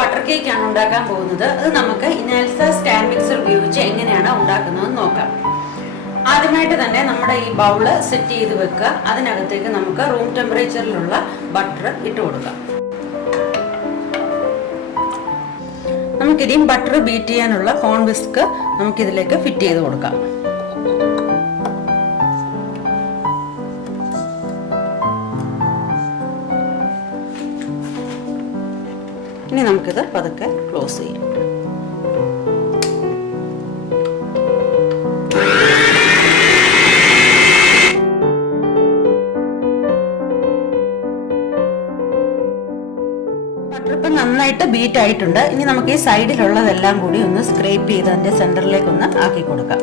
Butter cake ആണ് ഉണ്ടാക്കാൻ പോകുന്നത്. അത് നമുക്ക് ഇനാൽസ സ്റ്റാൻഡ് മിക്സർ ഉപയോഗിച്ച് എങ്ങനെയാണ് ഉണ്ടാക്കുന്നതെന്ന് നോക്കാം. ആദ്യമായിട്ട് തന്നെ നമ്മുടെ ഈ ബൗള് സെറ്റ് ചെയ്ത് വെക്കുക. അതിനകത്തേക്ക് നമുക്ക് റൂം ടെമ്പറേച്ചറിലുള്ള ബട്ടർ ഇട്ട് കൊടുക്കാം. നമുക്കിനി ബട്ടർ ബീറ്റ് ചെയ്യാനുള്ള കോൺ വിസ്ക് നമുക്കിതിലേക്ക് ഫിറ്റ് ചെയ്ത് കൊടുക്കാം. ഇനി നമുക്കിത് പതുക്കെ ക്ലോസ് ചെയ്യാം. ബട്ടർ ഇപ്പം നന്നായിട്ട് ബീറ്റ് ആയിട്ടുണ്ട്. ഇനി നമുക്ക് ഈ സൈഡിലുള്ളതെല്ലാം കൂടി ഒന്ന് സ്ക്രേപ്പ് ചെയ്ത് അതിന്റെ സെന്ററിലേക്ക് ഒന്ന് ആക്കി കൊടുക്കാം.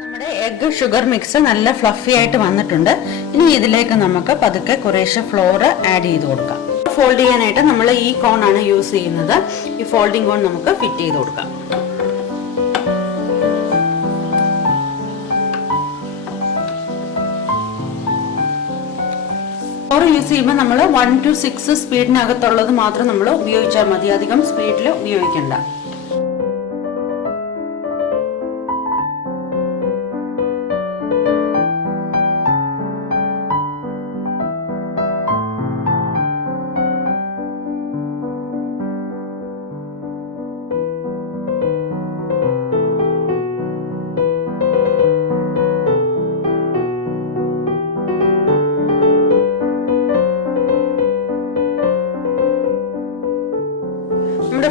നമ്മുടെ എഗ് ഷുഗർ മിക്സ് നല്ല ഫ്ലഫി ആയിട്ട് വന്നിട്ടുണ്ട്. ഇനി ഇതിലേക്ക് നമുക്ക് പതുക്കെ കുറേശ്ശെ ഫ്ലോർ ആഡ് ചെയ്ത് കൊടുക്കാം. ഫോൾഡ് ചെയ്യാനായിട്ട് നമ്മൾ ഈ കോൺ ആണ് യൂസ് ചെയ്യുന്നത്. ഈ ഫോൾഡിംഗ് കോൺ നമുക്ക് ഫിറ്റ് ചെയ്ത് കൊടുക്കാം. ഫ്ലോർ യൂസ് ചെയ്യുമ്പോൾ നമ്മൾ 1 to 6 സ്പീഡിനകത്തുള്ളത് മാത്രം നമ്മൾ ഉപയോഗിച്ചാൽ മതി. അധികം സ്പീഡിൽ ഉപയോഗിക്കണ്ട.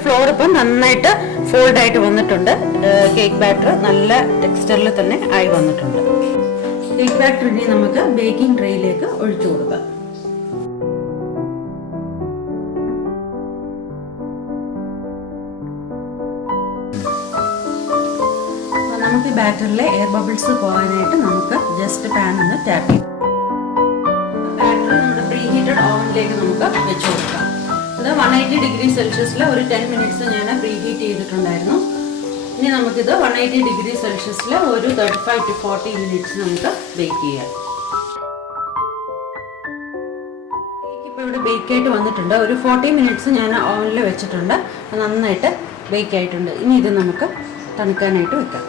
ഫ്ലോർ ഇപ്പം നന്നായിട്ട് ഫോൾഡ് ആയിട്ട് വന്നിട്ടുണ്ട്. കേക്ക് ബാറ്റർ നല്ല ടെക്സ്ചറിൽ തന്നെ ആയി വന്നിട്ടുണ്ട്. കേക്ക് ബാറ്റർ ഇനി നമുക്ക് ബേക്കിംഗ് ട്രേയിലേക്ക് ഒഴിച്ചു കൊടുക്കാം. നമുക്ക് ഈ ബാറ്ററിലെ എയർ ബബിൾസ് പോകാനായിട്ട് നമുക്ക് ജസ്റ്റ് പാൻ ഒന്ന് ടാപ്പ് ചെയ്യാം. ബാറ്റർ നമ്മുടെ പ്രീ ഹീറ്റഡ് ഓവനിലേക്ക് നമുക്ക് വെച്ച് കൊടുക്കാം. 180 ഡിഗ്രി സെൽഷ്യസിൽ ഒരു 10 മിനിറ്റ്സ് ഞാൻ പ്രീ ഹീറ്റ് ചെയ്തിട്ടുണ്ടായിരുന്നു. ഇനി നമുക്കിത് 180 ഡിഗ്രി സെൽഷ്യസിൽ ഒരു 35 to 40 മിനിറ്റ്സ് നമുക്ക് ബേക്ക് ചെയ്യാം. കേക്ക് ഇപ്പോൾ ഇവിടെ ബേക്ക് ആയിട്ട് വന്നിട്ടുണ്ട്. ഒരു 40 മിനിറ്റ്സ് ഞാൻ ഓവനിൽ വെച്ചിട്ടുണ്ട്. നന്നായിട്ട് ബേക്ക് ആയിട്ടുണ്ട്. ഇനി ഇത് നമുക്ക് തണുക്കാനായിട്ട് വെക്കാം.